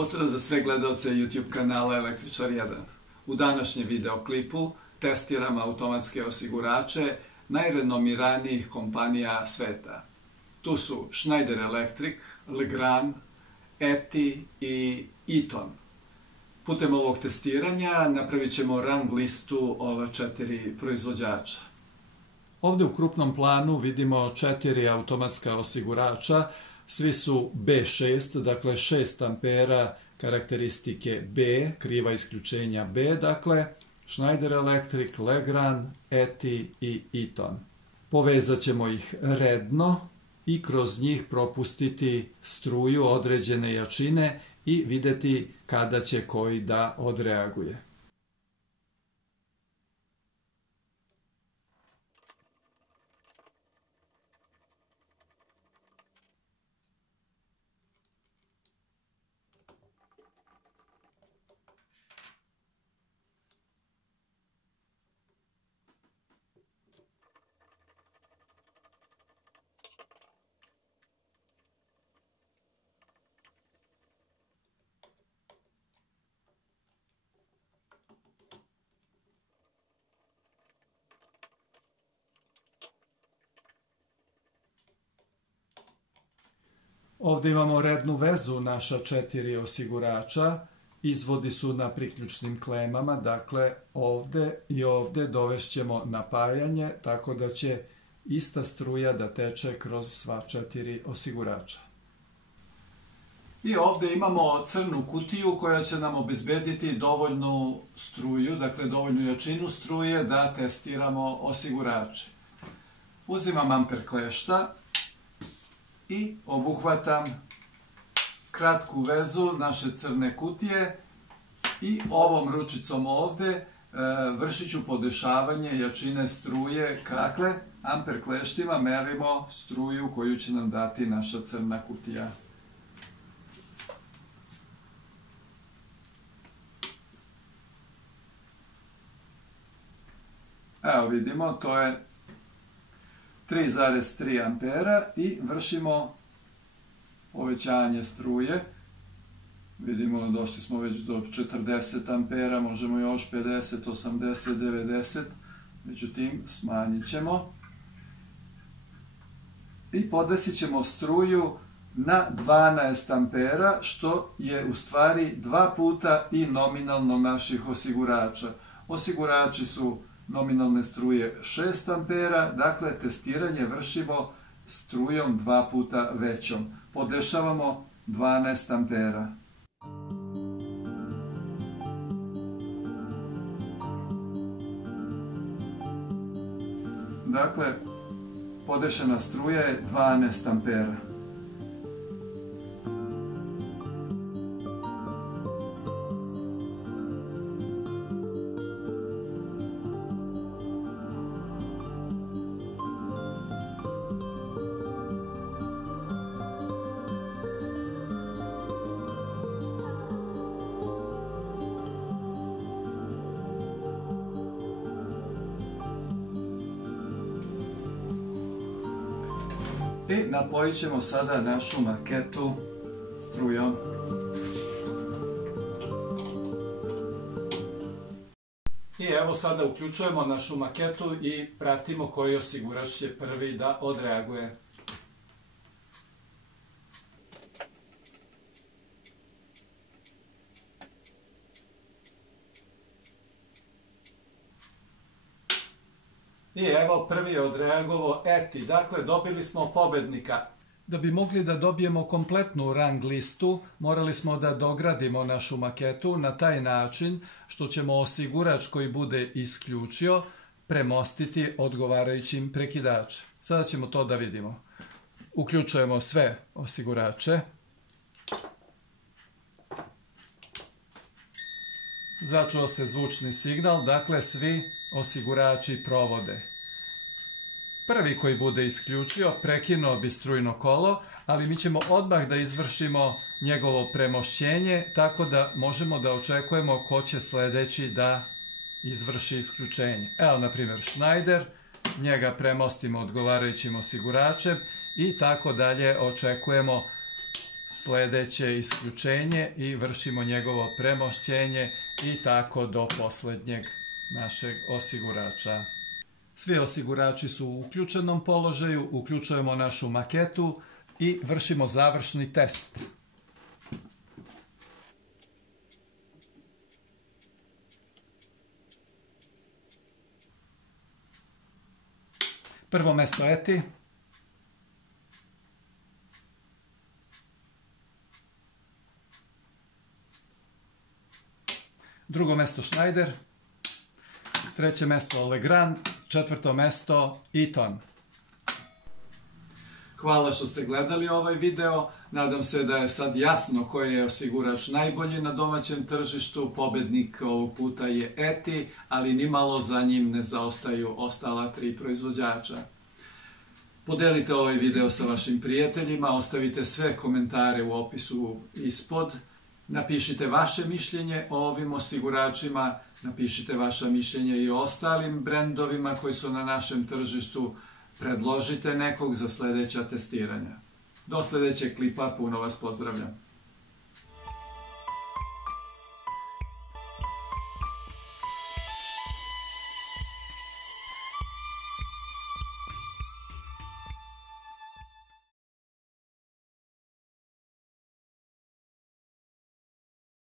Pozdrav za sve gledalce YouTube kanala Električar 1. U današnjem videoklipu testiram automatske osigurače najrenomiranijih kompanija sveta. Tu su Schneider Electric, Legrand, ETI i Eaton. Putem ovog testiranja napravit ćemo rang listu ova 4 proizvođača. Ovdje u krupnom planu vidimo 4 automatska osigurača. Svi su B6, dakle 6 ampera karakteristike B, kriva isključenja B, dakle Schneider Electric, Legrand, ETI i Eaton. Povezat ćemo ih redno i kroz njih propustiti struju određene jačine i vidjeti kada će koji da odreaguje. Ovdje imamo rednu vezu naša 4 osigurača. Izvodi su na priključnim klemama, dakle ovdje i ovdje dovešćemo napajanje, tako da će ista struja da teče kroz sva 4 osigurača. I ovdje imamo crnu kutiju koja će nam obezbediti dovoljnu struju, dakle dovoljnu jačinu struje da testiramo osigurače. Uzimam amper klešta i obuhvatam kratku vezu naše crne kutije i ovom ručicom ovdje vršit ću podešavanje jačine struje. Dakle, amper kleštima merimo struju koju će nam dati naša crna kutija. Evo vidimo, to je 3,3 ampera i vršimo povećanje struje. Vidimo, došli smo već do 40 ampera, možemo još 50, 80, 90, međutim smanjit ćemo. I podesit ćemo struju na 12 ampera, što je u stvari 2 puta i nominalno naših osigurača. Osigurači su nominalne struje 6 ampera, dakle testiranje vršimo strujom 2 puta većom. Podešavamo 12 ampera. Dakle, podešena struja je 12 ampera. I napojit ćemo sada našu maketu strujom. I evo sada uključujemo našu maketu i pratimo koji osigurač će prvi da odreaguje. I evo prvi je odreagovao ETI, dakle dobili smo pobednika. Da bi mogli da dobijemo kompletnu rang listu, morali smo da dogradimo našu maketu na taj način što ćemo osigurač koji bude isključio premostiti odgovarajućim prekidačem. Sada ćemo to da vidimo. Uključujemo sve osigurače. Začuo se zvučni signal, dakle svi osigurači provode. Prvi koji bude isključio prekinuo bi strujno kolo, ali mi ćemo odmah da izvršimo njegovo premošćenje, tako da možemo da očekujemo ko će sljedeći da izvrši isključenje. Evo, na primjer, Schneider, njega premostimo odgovarajućim osiguračem i tako dalje očekujemo sljedeće isključenje i vršimo njegovo premošćenje i tako do posljednjeg našeg osigurača. Svi osigurači su u uključenom položaju, uključujemo našu maketu i vršimo završni test. Prvo mesto ETI. Drugo mesto Schneider. Treće mesto Legrand. Četvrto mesto Eaton. Hvala što ste gledali ovaj video. Nadam se da je sad jasno koji je osigurač najbolji na domaćem tržištu. Pobednik ovog puta je ETI, ali nimalo za njim ne zaostaju ostala 3 proizvođača. Podelite ovaj video sa vašim prijateljima, ostavite sve komentare u opisu ispod. Napišite vaše mišljenje o ovim osiguračima, napišite vaše mišljenje i o ostalim brendovima koji su na našem tržištu. Predložite nekog za sljedeća testiranja. Do sljedećeg klipa, puno vas pozdravljam.